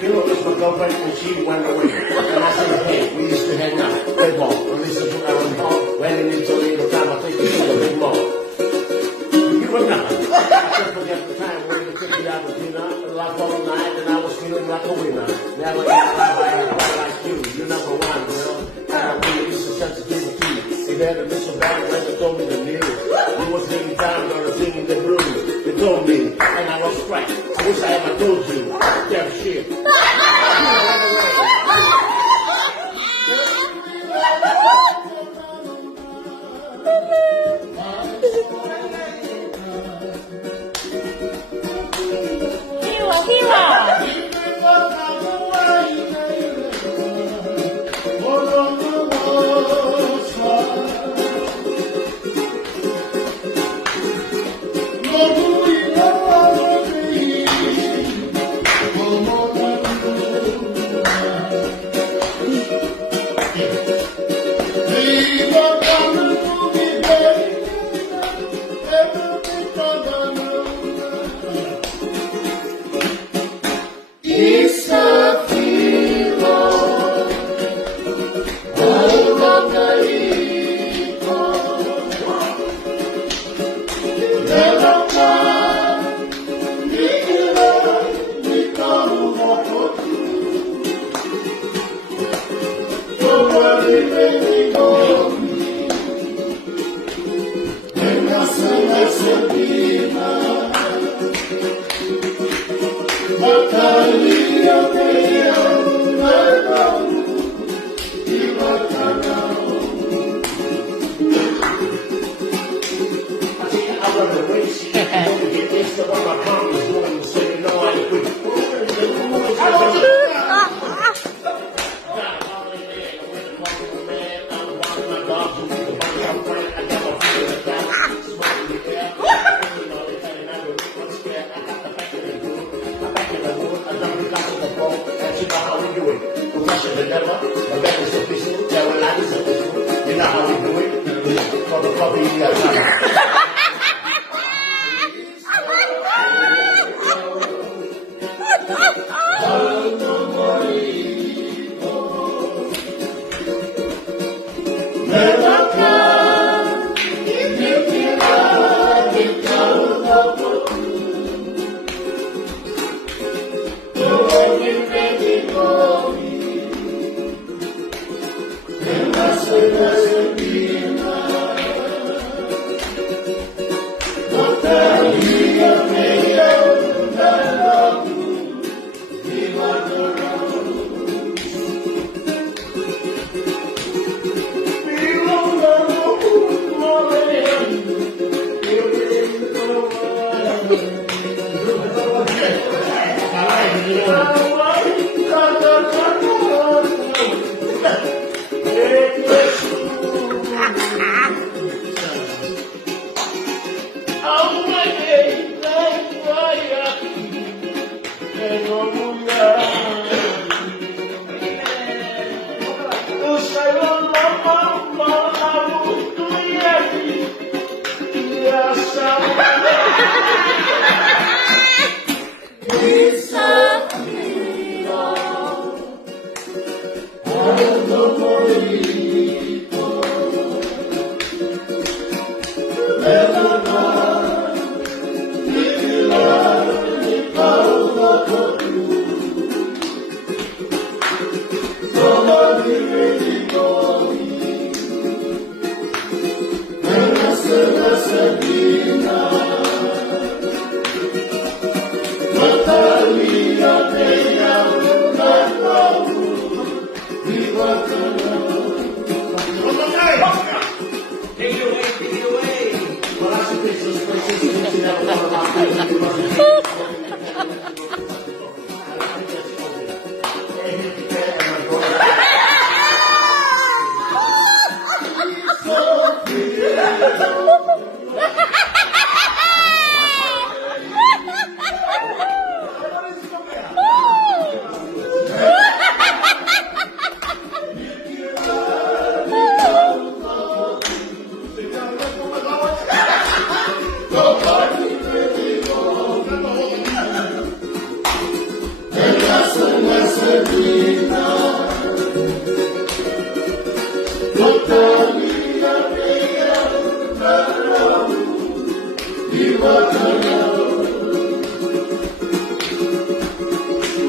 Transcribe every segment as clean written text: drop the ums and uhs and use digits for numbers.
You know, it was my girlfriend when she went away. And I said, hey, we used to hang out. Play ball. When Lisa took out on ball. When in Toledo time, I think you to the big mall. You remember? I can't forget the time when you took me out with dinner. Locked all night and I was feeling like a winner. Never had quite like you. You're number one, girl. And I really used to sensitivity. They had a little bad when they told me the news. You was taking time, girl, singing the blues. They told me, and I was right. I wish I ever told you. Damn shit.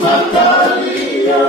Natalia,